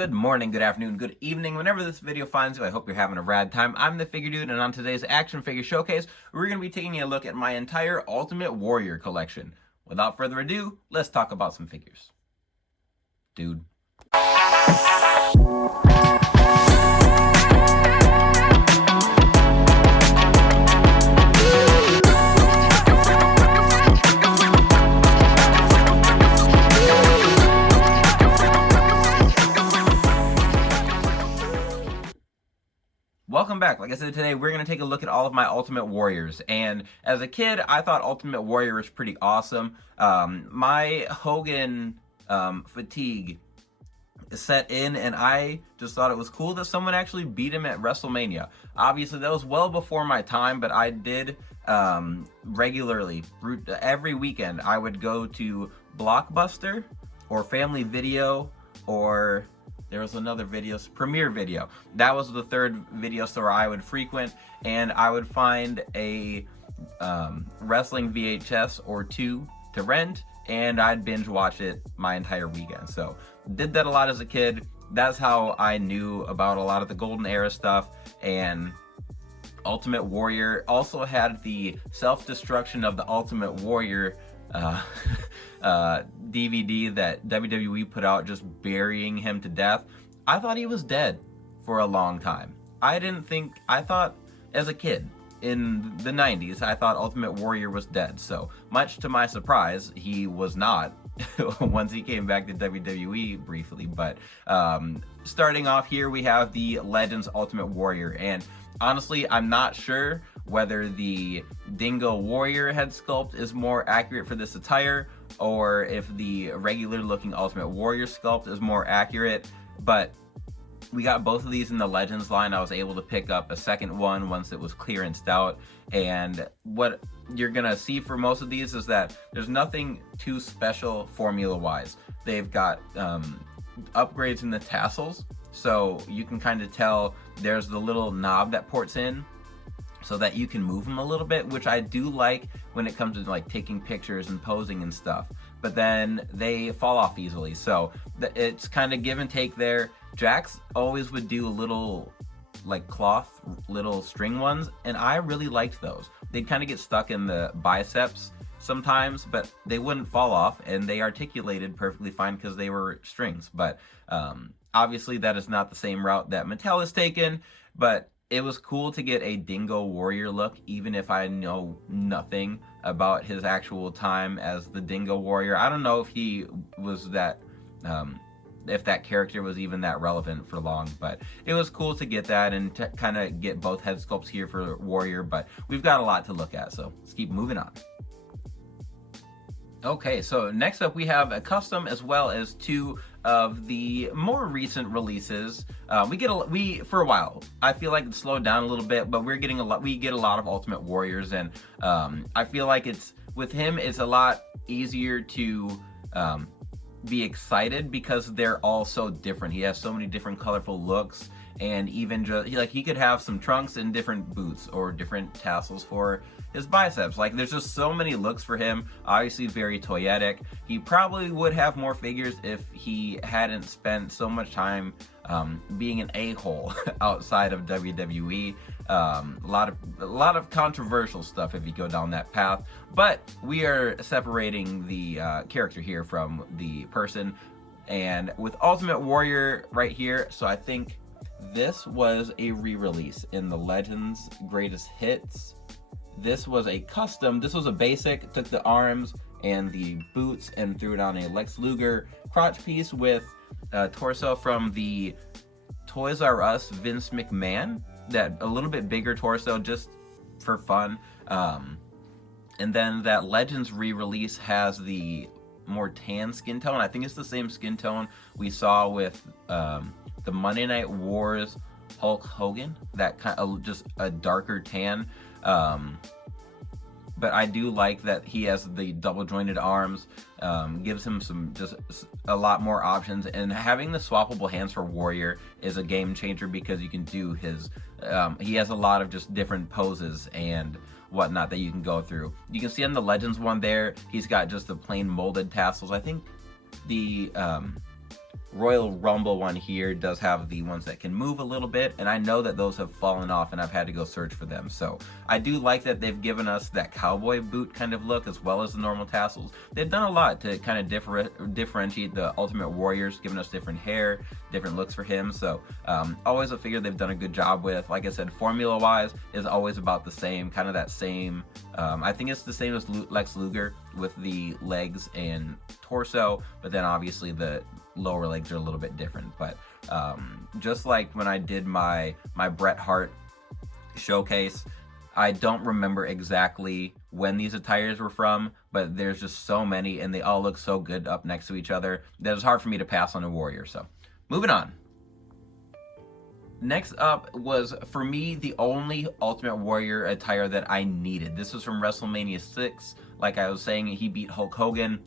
Good morning, good afternoon, good evening. Whenever this video finds you, I hope you're having a rad time. I'm the Figure Dude, and on today's Action Figure Showcase, we're going to be taking a look at my entire Ultimate Warrior collection. Without further ado, let's talk about some figures. Dude. Welcome back. Like I said, today we're going to take a look at all of my Ultimate Warriors. And as a kid, I thought Ultimate Warrior was pretty awesome. My Hogan fatigue set in, and I just thought it was cool that someone actually beat him at Wrestlemania. Obviously, that was well before my time, but I did regularly, every weekend, I would go to Blockbuster or Family Video, or there was another video, Premiere Video. That was the third video store I would frequent, and I would find a wrestling VHS or two to rent, and I'd binge watch it my entire weekend. So did that a lot as a kid. That's how I knew about a lot of the Golden Era stuff. And Ultimate Warrior also had the self-destruction of the Ultimate Warrior DVD that WWE put out, just burying him to death. I thought he was dead for a long time. I thought as a kid in the 90s, I thought Ultimate Warrior was dead. So much to my surprise, he was not once he came back to WWE briefly. But starting off here, we have the Legends Ultimate Warrior. And honestly, I'm not sure whether the Dingo Warrior head sculpt is more accurate for this attire, or if the regular looking Ultimate Warrior sculpt is more accurate. But we got both of these in the Legends line. I was able to pick up a second one once it was clearanced out. And what you're gonna see for most of these is that there's nothing too special formula wise. They've got upgrades in the tassels, so you can kind of tell there's the little knob that ports in so that you can move them a little bit, which I do like when it comes to like taking pictures and posing and stuff. But then they fall off easily, so it's kind of give and take there. Jax always would do little like cloth, little string ones, and I really liked those. They'd kind of get stuck in the biceps sometimes, but they wouldn't fall off, and they articulated perfectly fine because they were strings. But obviously that is not the same route that Mattel has taken, but it was cool to get a Dingo Warrior look, even if I know nothing about his actual time as the Dingo Warrior. I don't know if he was that, if that character was even that relevant for long, but it was cool to get that and to kind of get both head sculpts here for Warrior. But we've got a lot to look at, so let's keep moving on. Okay, so next up we have a custom as well as two of the more recent releases. We for a while, I feel like it slowed down a little bit, but we get a lot of Ultimate Warriors, and I feel like with him it's a lot easier to be excited because they're all so different. He has so many different colorful looks, and even just he could have some trunks and different boots or different tassels for his biceps. Like, there's just so many looks for him. Obviously very toyetic. He probably would have more figures if he hadn't spent so much time being an a-hole outside of WWE. A lot of controversial stuff if you go down that path, but we are separating the character here from the person. And with Ultimate Warrior right here, so I think this was a re-release in the Legends Greatest Hits. This was a custom. This was a basic. Took the arms and the boots and threw it on a Lex Luger crotch piece with torso from the Toys R Us Vince McMahon. That a little bit bigger torso just for fun. And then that Legends re-release has the more tan skin tone. I think it's the same skin tone we saw with the Monday Night Wars Hulk Hogan. That kind of just a darker tan. But I do like that he has the double jointed arms, gives him just a lot more options, and having the swappable hands for Warrior is a game changer because you can do his, he has a lot of just different poses and whatnot that you can go through. You can see on the Legends one there, he's got just the plain molded tassels. I think the Royal Rumble one here does have the ones that can move a little bit, and I know that those have fallen off and I've had to go search for them. So I do like that they've given us that cowboy boot kind of look as well as the normal tassels. They've done a lot to kind of differentiate the Ultimate Warriors, giving us different hair, different looks for him. So always a figure they've done a good job with. Like I said, formula wise is always about the same, kind of that same, I think it's the same as Lex Luger with the legs and torso, but then obviously the lower legs are a little bit different. But just like when I did my Bret Hart showcase, I don't remember exactly when these attires were from, but there's just so many and they all look so good up next to each other that it's hard for me to pass on a Warrior. So moving on. Next up was, for me, the only Ultimate Warrior attire that I needed. This was from WrestleMania 6. Like I was saying, he beat Hulk Hogan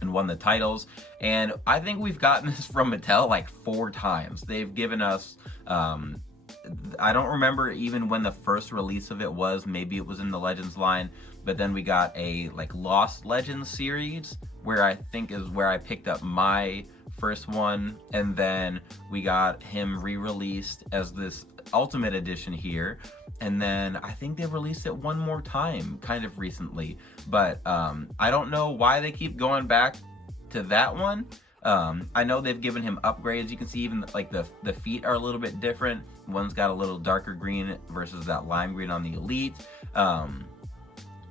and won the titles. And I think we've gotten this from Mattel like 4 times. They've given us, I don't remember even when the first release of it was. Maybe it was in the Legends line. But then we got a like Lost Legends series, where I think is where I picked up my first one, and then we got him re-released as this Ultimate Edition here, and then I think they released it one more time kind of recently, but I don't know why they keep going back to that one. I know they've given him upgrades. You can see even like the feet are a little bit different. One's got a little darker green versus that lime green on the Elite,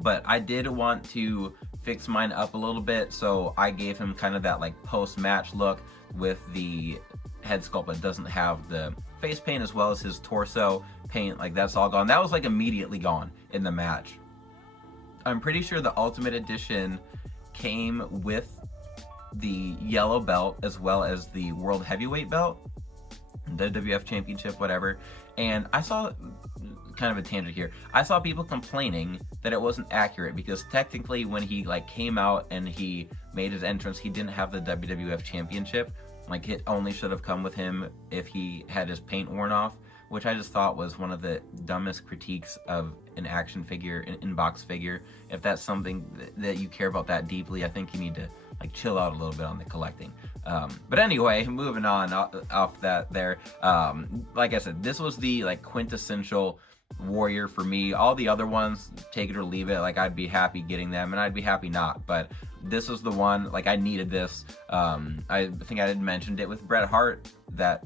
but I did want to fix mine up a little bit, so I gave him kind of that like post-match look with the head sculpt that doesn't have the face paint, as well as his torso paint. Like that's all gone. That was like immediately gone in the match. I'm pretty sure the Ultimate Edition came with the yellow belt as well as the World Heavyweight belt, the WWF Championship, whatever. And I saw, kind of a tangent here, I saw people complaining that it wasn't accurate because technically when he like came out and he made his entrance, he didn't have the WWF Championship. Like it only should have come with him if he had his paint worn off, which I just thought was one of the dumbest critiques of an action figure, an in-box figure. If that's something that you care about that deeply, I think you need to like chill out a little bit on the collecting. But anyway, moving on off that there. Like I said, this was the like quintessential Warrior for me. All the other ones, take it or leave it. Like I'd be happy getting them and I'd be happy not, but this was the one, like I needed this. I think I had mentioned it with Bret Hart that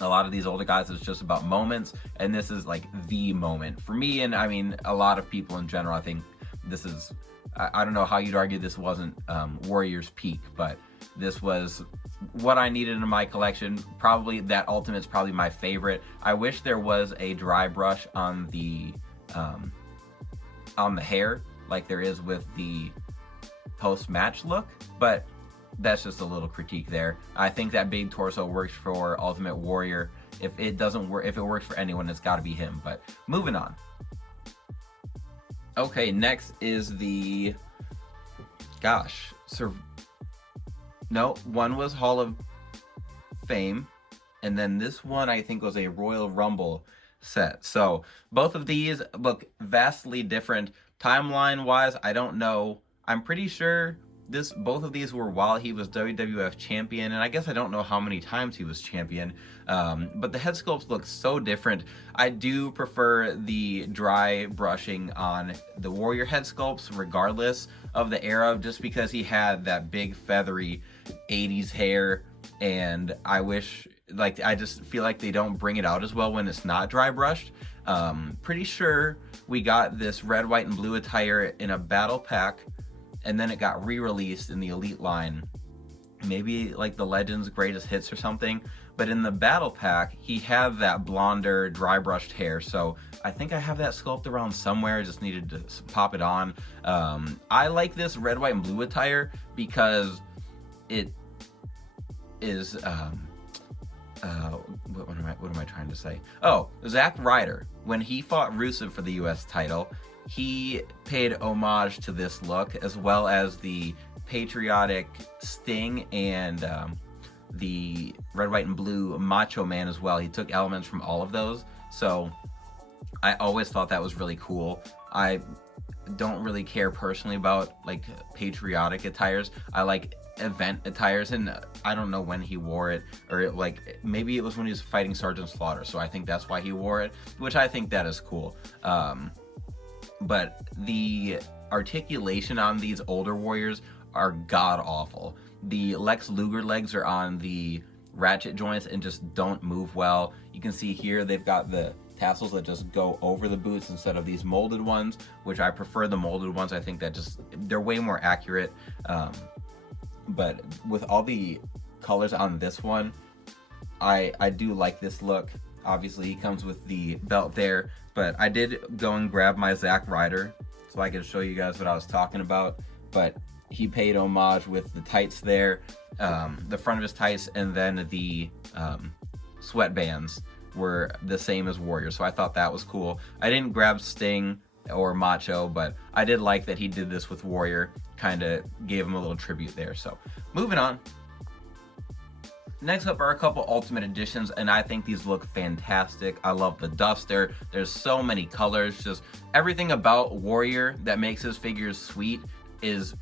a lot of these older guys, it's just about moments, and this is like the moment for me, and I mean a lot of people in general. I think this is, I don't know how you'd argue this wasn't Warrior's peak, but this was what I needed in my collection. Probably that Ultimate's probably my favorite. I wish there was a dry brush on the hair like there is with the post-match look, but that's just a little critique there. I think that big torso works for Ultimate Warrior. If it doesn't work, if it works for anyone, it's got to be him. But moving on. Okay, next is the, no, one was Hall of Fame, and then this one I think was a Royal Rumble set. So both of these look vastly different. Timeline wise, I don't know. I'm pretty sure both of these were while he was WWF champion, and I guess I don't know how many times he was champion, but the head sculpts look so different. I do prefer the dry brushing on the Warrior head sculpts regardless of the era, just because he had that big feathery 80s hair, and I wish, like, I just feel like they don't bring it out as well when it's not dry brushed. Pretty sure we got this red, white, and blue attire in a battle pack, and then it got re-released in the Elite line, maybe like the Legends Greatest Hits or something. But in the battle pack, he had that blonder, dry brushed hair. So I think I have that sculpt around somewhere. I just needed to pop it on. I like this red, white, and blue attire because it is, what am I trying to say? Oh, Zack Ryder, when he fought Rusev for the US title, he paid homage to this look, as well as the patriotic Sting and the red, white, and blue Macho Man as well. He took elements from all of those, so I always thought that was really cool. I don't really care personally about like patriotic attires. I like event attires, and I don't know when he wore it, or like maybe it was when he was fighting Sergeant Slaughter, so I think that's why he wore it, which I think that is cool. But the articulation on these older warriors are god awful. The Lex Luger legs are on the ratchet joints and just don't move well. You can see here they've got the tassels that just go over the boots instead of these molded ones, which I prefer the molded ones. I think that they're way more accurate. But with all the colors on this one, I do like this look. Obviously he comes with the belt there, but I did go and grab my Zack Ryder so I could show you guys what I was talking about. But he paid homage with the tights there, the front of his tights, and then the sweatbands were the same as Warrior, so I thought that was cool. I didn't grab Sting or Macho, but I did like that he did this with Warrior, kind of gave him a little tribute there. So moving on. Next up are a couple Ultimate Editions, and I think these look fantastic. I love the duster. There's so many colors. Just everything about Warrior that makes his figures sweet is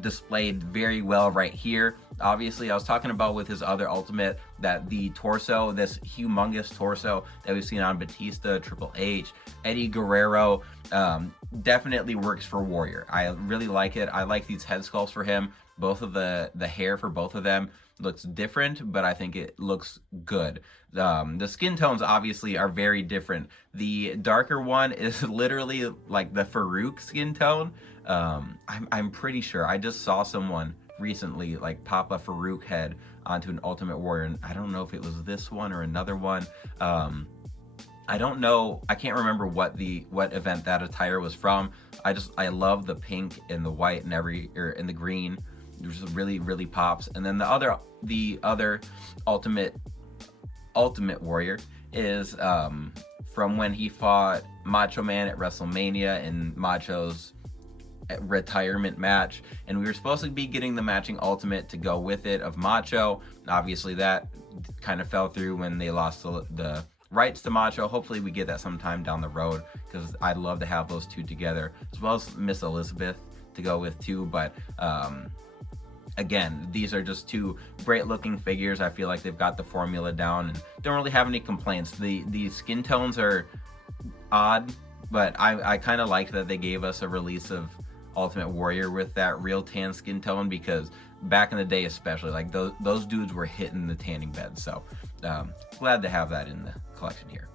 displayed very well right here. Obviously, I was talking about with his other Ultimate that the torso, this humongous torso that we've seen on Batista, Triple H, Eddie Guerrero, definitely works for Warrior. I really like it. I like these head sculpts for him. Both of the hair for both of them looks different, but I think it looks good. The skin tones obviously are very different. The darker one is literally like the Farouk skin tone. I'm pretty sure I just saw someone recently like pop a Farouk head onto an Ultimate Warrior, and I don't know if it was this one or another one. I don't know. I can't remember what event that attire was from. I love the pink and the white and and the green. It just really pops. And then the other Ultimate Warrior is from when he fought Macho Man at WrestleMania in Macho's retirement match, and we were supposed to be getting the matching Ultimate to go with it of Macho. Obviously that kind of fell through when they lost the rights to Macho. Hopefully we get that sometime down the road, because I'd love to have those two together, as well as Miss Elizabeth to go with too. But again, these are just two great looking figures. I feel like they've got the formula down and don't really have any complaints. The skin tones are odd, but I kind of liked that they gave us a release of Ultimate Warrior with that real tan skin tone, because back in the day especially, like those dudes were hitting the tanning bed. So glad to have that in the collection here.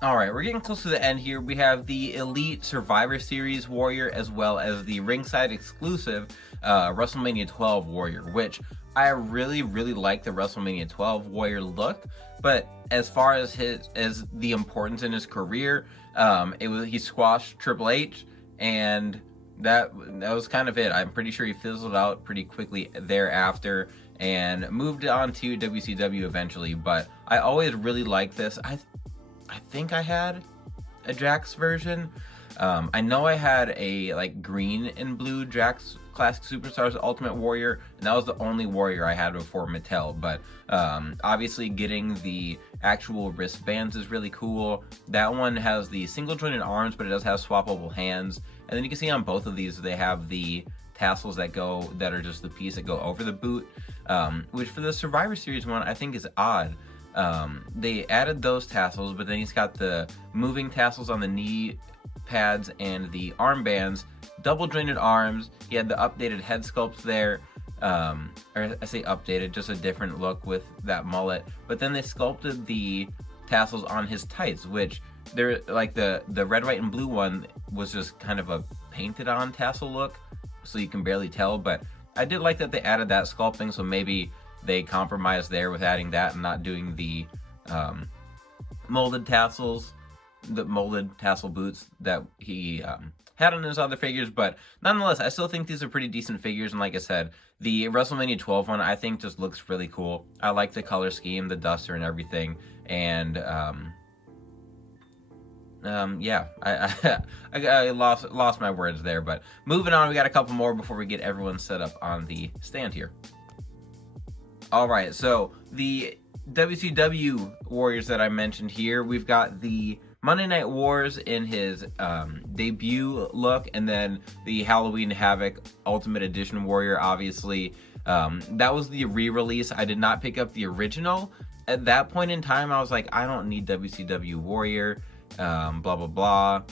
Alright, we're getting close to the end here. We have the Elite Survivor Series Warrior, as well as the ringside exclusive WrestleMania 12 Warrior, which I really like the WrestleMania 12 Warrior look. But as far as the importance in his career, he squashed Triple H, and that was kind of it. I'm pretty sure he fizzled out pretty quickly thereafter and moved on to WCW eventually. But I always really liked this. I think I had a Drax version. I know I had a like green and blue Drax Classic Superstars Ultimate Warrior, and that was the only Warrior I had before Mattel. But obviously getting the actual wristbands is really cool. That one has the single jointed arms, but it does have swappable hands. And then you can see on both of these they have the tassels that are just the piece that go over the boot, which for the Survivor Series one I think is odd. They added those tassels, but then he's got the moving tassels on the knee pads and the armbands, double jointed arms. He had the updated head sculpt there, or I say updated, just a different look with that mullet. But then they sculpted the tassels on his tights, which they're like the red, white, and blue one was just kind of a painted on tassel look, so you can barely tell. But I did like that they added that sculpting, so maybe they compromised there with adding that and not doing the molded tassels, the molded tassel boots that he had on his other figures. But nonetheless, I still think these are pretty decent figures. And like I said, the WrestleMania 12 one I think just looks really cool. I like the color scheme, the duster and everything. And yeah, I lost my words there. But moving on, we got a couple more before we get everyone set up on the stand here. Alright, so the WCW Warriors that I mentioned here, we've got the Monday Night Wars in his debut look, and then the Halloween Havoc Ultimate Edition Warrior, obviously. That was the re-release. I did not pick up the original. At that point in time, I was like, I don't need WCW Warrior, blah, blah, blah.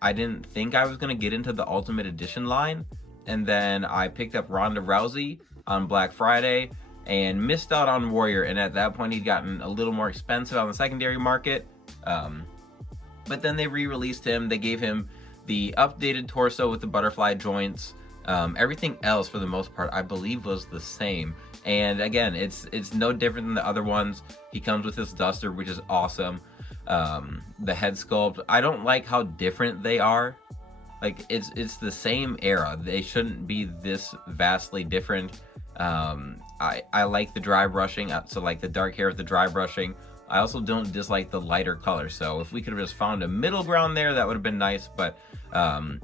I didn't think I was going to get into the Ultimate Edition line. And then I picked up Ronda Rousey on Black Friday and missed out on Warrior. And at that point, he'd gotten a little more expensive on the secondary market. But then they re-released him. They gave him the updated torso with the butterfly joints. Everything else, for the most part, I believe was the same. And again, it's no different than the other ones. He comes with his duster, which is awesome. The head sculpt, I don't like how different they are. Like, it's the same era. They shouldn't be this vastly different. I like the dry brushing, so like the dark hair with the dry brushing. I also don't dislike the lighter color, so if we could have just found a middle ground there, that would have been nice, but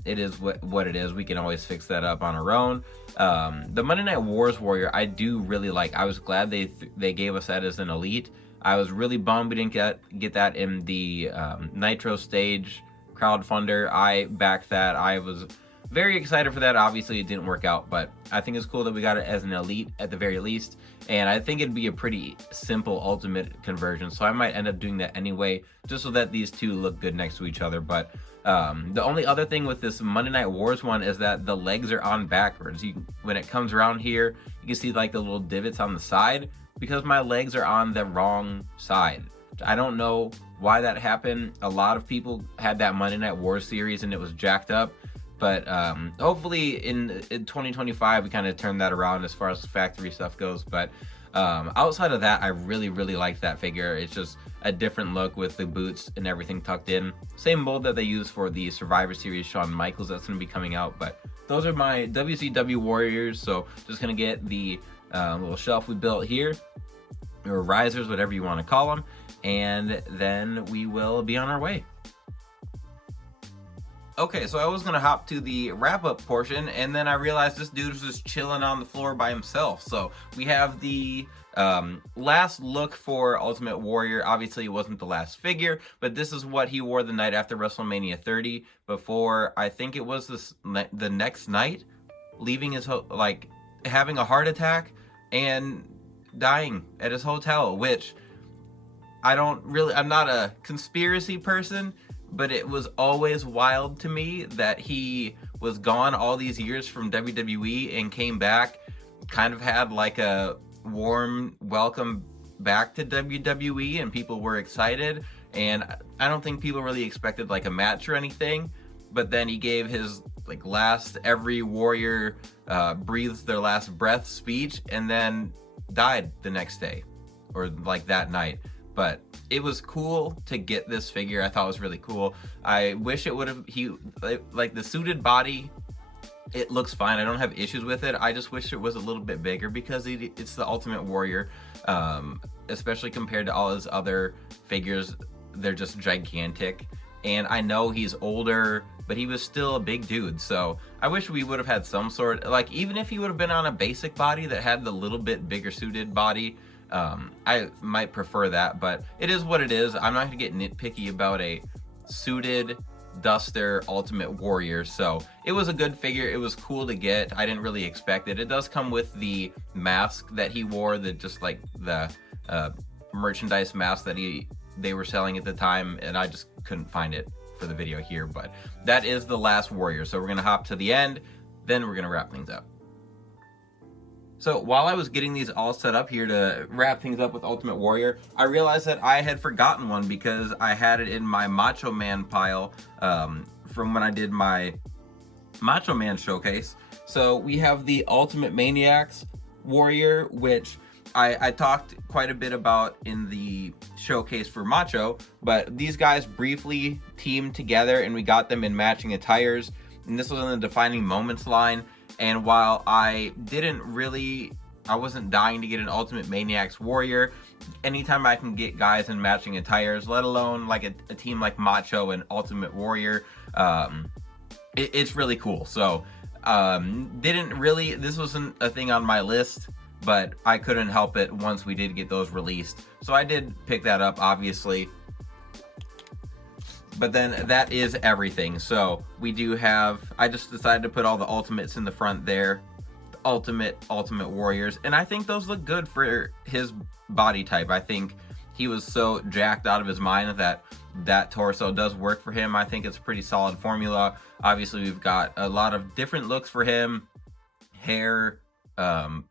it is what it is. We can always fix that up on our own. The Monday Night Wars Warrior, I do really like. I was glad they gave us that as an elite. I was really bummed we didn't get that in the Nitro stage crowdfunder. I backed that. I was very excited for that. Obviously, it didn't work out, but I think it's cool that we got it as an elite at the very least. And I think it'd be a pretty simple ultimate conversion, so I might end up doing that anyway, just so that these two look good next to each other. But the only other thing with this Monday Night Wars one is that the legs are on backwards. When it comes around here, you can see like the little divots on the side, because my legs are on the wrong side. I don't know why that happened. A lot of people had that Monday Night Wars series and it was jacked up. But hopefully in 2025 we kind of turn that around as far as factory stuff goes. But outside of that, I really liked that figure. It's just a different look with the boots and everything tucked in. Same mold that they use for the Survivor Series Shawn Michaels that's going to be coming out. But those are my WCW Warriors. So just going to get the little shelf we built here, or risers, whatever you want to call them. And then we will be on our way. Okay, so I was gonna hop to the wrap-up portion, and then I realized this dude was just chilling on the floor by himself. So we have the last look for Ultimate Warrior. Obviously, it wasn't the last figure, but this is what he wore the night after WrestleMania 30. Before, I think it was the next night, leaving his like having a heart attack and dying at his hotel. Which I'm not a conspiracy person, but it was always wild to me that he was gone all these years from WWE and came back, kind of had like a warm welcome back to WWE, and people were excited. And I don't think people really expected like a match or anything, but then he gave his like last every warrior breathes their last breath speech, and then died the next day, or like that night. But it was cool to get this figure. I thought it was really cool. I wish it would have, like the suited body, it looks fine. I don't have issues with it. I just wish it was a little bit bigger, because it's the Ultimate Warrior, especially compared to all his other figures. They're just gigantic. And I know he's older, but he was still a big dude. So I wish we would have had some sort, like even if he would have been on a basic body that had the little bit bigger suited body, I might prefer that, but it is what it is. I'm not gonna get nitpicky about a suited duster Ultimate Warrior. So it was a good figure. It was cool to get. I didn't really expect it. It does come with the mask that he wore, just like the merchandise mask that they were selling at the time, and I just couldn't find it for the video here. But that is the last Warrior. So we're gonna hop to the end, then we're gonna wrap things up. So while I was getting these all set up here to wrap things up with Ultimate Warrior, I realized that I had forgotten one, because I had it in my Macho Man pile from when I did my Macho Man showcase. So we have the Ultimate Maniacs Warrior, which I talked quite a bit about in the showcase for Macho, but these guys briefly teamed together and we got them in matching attires, and this was in the Defining Moments line. And while I wasn't dying to get an Ultimate Maniacs Warrior, anytime I can get guys in matching attires, let alone like a team like Macho and Ultimate Warrior, it's really cool. So this wasn't a thing on my list, but I couldn't help it once we did get those released. So I did pick that up, obviously. But then that is everything. So we do have, I just decided to put all the ultimates in the front there. The Ultimate Warriors. And I think those look good for his body type. I think he was so jacked out of his mind that torso does work for him. I think it's a pretty solid formula. Obviously, we've got a lot of different looks for him. Hair,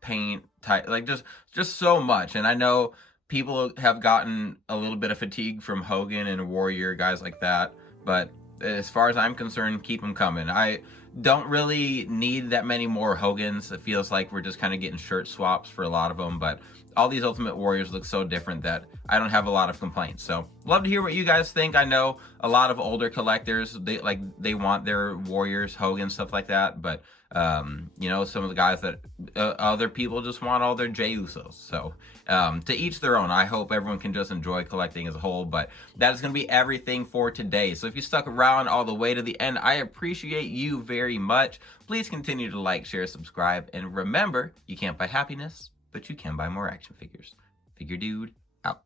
paint, type, like just so much. And I know people have gotten a little bit of fatigue from Hogan and Warrior, guys like that, but as far as I'm concerned, keep them coming. I don't really need that many more Hogans. It feels like we're just kind of getting shirt swaps for a lot of them, but all these Ultimate Warriors look so different that I don't have a lot of complaints. So love to hear what you guys think. I know a lot of older collectors, they want their Warriors, Hogan, stuff like that, but you know, some of the guys that other people just want all their Jey Usos. So to each their own. I hope everyone can just enjoy collecting as a whole, but that is going to be everything for today. So if you stuck around all the way to the end, I appreciate you very much. Please continue to like, share, subscribe, and remember, you can't buy happiness, but you can buy more action figures. Figure Dude out.